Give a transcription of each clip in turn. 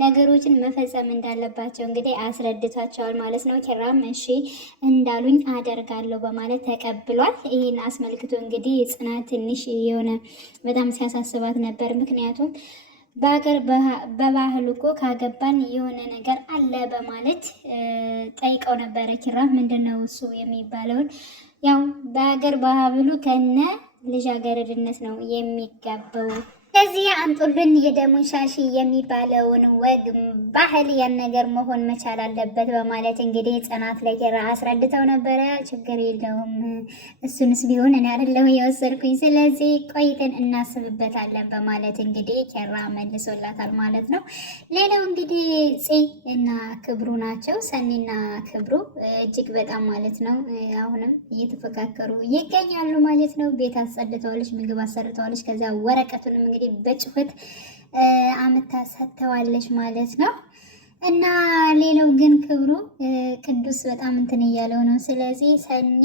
ነገሮችን መፈጸም እንዳለባቸው እንግዲህ አስረድቷቸዋል ማለት ነው። ኪራም እሺ እንዳሉኝ አደርጋለሁ በማለት ተቀብሏል። ይህን አስመልክቶ እንግዲህ ጽናት ትንሽ የሆነ በጣም ሲያሳስባት ነበር። ምክንያቱም በባህል እኮ ካገባን የሆነ ነገር አለ በማለት ጠይቀው ነበረ። ኪራ ምንድነው እሱ የሚባለውን ያው በሀገር ባህሉ ከነ ልጃገረድነት ነው የሚጋባው። ከዚህ አንጡልን የደሙን ሻሺ የሚባለውን ወግ ባህል ያን ነገር መሆን መቻል አለበት በማለት እንግዲህ ጽናት ለኪራ አስረድተው ነበረ። ችግር የለውም እሱንስ ቢሆን እኔ አይደለሁ የወሰድኩኝ፣ ስለዚህ ቆይተን እናስብበታለን በማለት እንግዲህ ኪራ መልሶላታል ማለት ነው። ሌላው እንግዲህ ጽ እና ክብሩ ናቸው። ሰኒና ክብሩ እጅግ በጣም ማለት ነው አሁንም እየተፈካከሩ ይገኛሉ ማለት ነው። ቤት አስጸድተዋለች፣ ምግብ አሰርተዋለች። ከዛ ወረቀቱንም እንግዲህ በጭፈት አመታ ሰጥተዋለች ማለት ነው። እና ሌላው ግን ክብሩ ቅዱስ በጣም እንትን እያለው ነው። ስለዚህ ሰኒ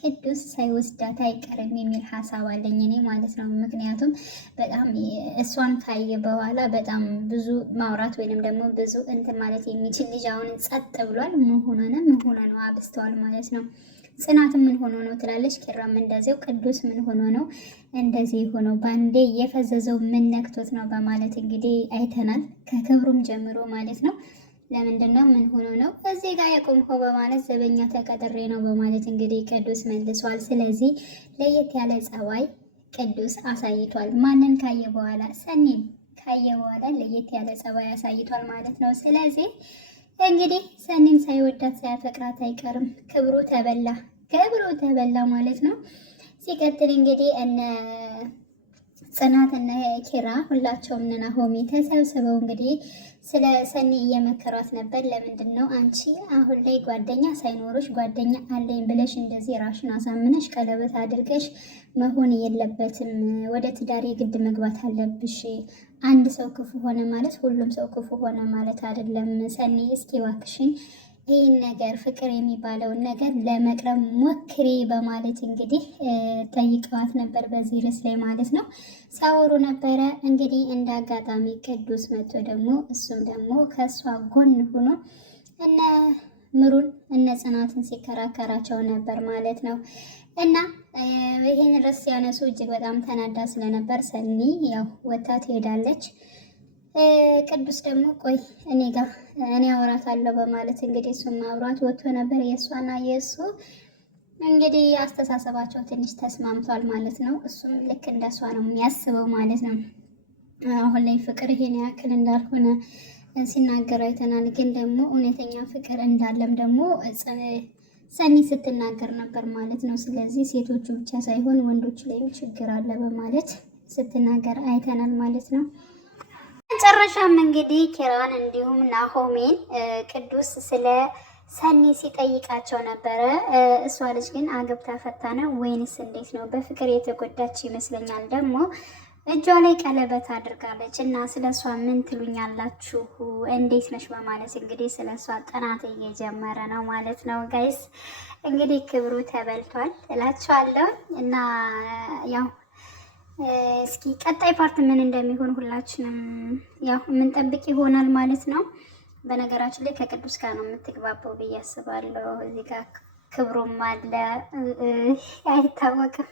ቅዱስ ሳይወስዳት አይቀርም የሚል ሀሳብ አለኝ እኔ ማለት ነው። ምክንያቱም በጣም እሷን ካየ በኋላ በጣም ብዙ ማውራት ወይንም ደግሞ ብዙ እንትን ማለት የሚችል ልጅ አሁን ጸጥ ብሏል። ምን ሆነ ነው አብስተዋል ማለት ነው። ጽናትም ምን ሆኖ ነው ትላለች። ኪራም እንደዚያው ቅዱስ ምን ሆኖ ነው እንደዚህ ሆኖ ባንዴ የፈዘዘው ምን ነክቶት ነው በማለት እንግዲህ አይተናል። ከክብሩም ጀምሮ ማለት ነው። ለምንድነው ምን ሆኖ ነው እዚህ ጋር የቆምከው በማለት ዘበኛ ተቀጥሬ ነው በማለት እንግዲህ ቅዱስ መልሷል። ስለዚህ ለየት ያለ ጸባይ ቅዱስ አሳይቷል። ማንን ካየ በኋላ? ሰኒን ካየ በኋላ ለየት ያለ ጸባይ አሳይቷል ማለት ነው። ስለዚህ እንግዲህ ሰኒን ሳይወዳት ሳያፈቅራት አይቀርም። ክብሩ ተበላ ማለት ነው። ሲቀጥል እንግዲህ እነ ጽናት እና ኪራ ሁላቸውም እነ ናሆሚ ተሰብስበው እንግዲህ ስለ ሰኒ እየመከሯት ነበር። ለምንድን ነው አንቺ አሁን ላይ ጓደኛ ሳይኖርሽ ጓደኛ አለኝ ብለሽ እንደዚህ ራሽን አሳምነሽ ቀለበት አድርገሽ መሆን የለበትም። ወደ ትዳር የግድ መግባት አለብሽ። አንድ ሰው ክፉ ሆነ ማለት ሁሉም ሰው ክፉ ሆነ ማለት አይደለም። ሰኒ እስኪ እባክሽን ይህን ነገር ፍቅር የሚባለውን ነገር ለመቅረብ ሞክሪ በማለት እንግዲህ ጠይቀዋት ነበር። በዚህ ርዕስ ላይ ማለት ነው ሲያወሩ ነበረ። እንግዲህ እንደ አጋጣሚ ቅዱስ መጥቶ ደግሞ እሱም ደግሞ ከእሷ ጎን ሆኖ እነ ምሩን እነ ጽናትን ሲከራከራቸው ነበር ማለት ነው። እና ይህን ርዕስ ሲያነሱ እጅግ በጣም ተናዳ ስለነበር ሰኒ ያው ወታ ትሄዳለች። ቅዱስ ደግሞ ቆይ እኔ አወራታለሁ በማለት እንግዲህ እሱም አብሯት ወጥቶ ነበር። የእሷና የእሱ እንግዲህ አስተሳሰባቸው ትንሽ ተስማምቷል ማለት ነው። እሱም ልክ እንደሷ ነው የሚያስበው ማለት ነው። አሁን ላይ ፍቅር ይሄን ያክል እንዳልሆነ ሲናገር አይተናል። ግን ደግሞ እውነተኛ ፍቅር እንዳለም ደግሞ ሰኒ ስትናገር ነበር ማለት ነው። ስለዚህ ሴቶቹ ብቻ ሳይሆን ወንዶች ላይም ችግር አለ በማለት ስትናገር አይተናል ማለት ነው። መጨረሻም እንግዲህ ኪራን እንዲሁም ናሆሜን ቅዱስ ስለ ሰኒ ሲጠይቃቸው ነበረ። እሷ ልጅ ግን አግብታ ፈታ ነው ወይንስ እንዴት ነው? በፍቅር የተጎዳች ይመስለኛል። ደግሞ እጇ ላይ ቀለበት አድርጋለች እና ስለ እሷ ምን ትሉኛላችሁ? እንዴት ነሽ? በማለት እንግዲህ ስለ እሷ ጥናት እየጀመረ ነው ማለት ነው። ጋይስ እንግዲህ ክብሩ ተበልቷል እላችኋለሁ እና ያው እስኪ ቀጣይ ፓርት ምን እንደሚሆን ሁላችንም ያው የምንጠብቅ ይሆናል ማለት ነው። በነገራችን ላይ ከቅዱስ ጋር ነው የምትግባባው ብዬ አስባለሁ። እዚህ ጋር ክብሩም አለ አይታወቅም።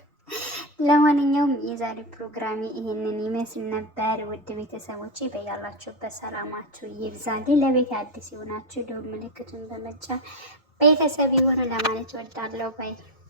ለማንኛውም የዛሬ ፕሮግራሜ ይሄንን ይመስል ነበር። ውድ ቤተሰቦቼ በያላችሁበት ሰላማችሁ ይብዛልኝ። ለቤት አዲስ የሆናችሁ ደወል ምልክቱን በመጫን ቤተሰብ ይሁኑ ለማለት እወዳለሁ። ባይ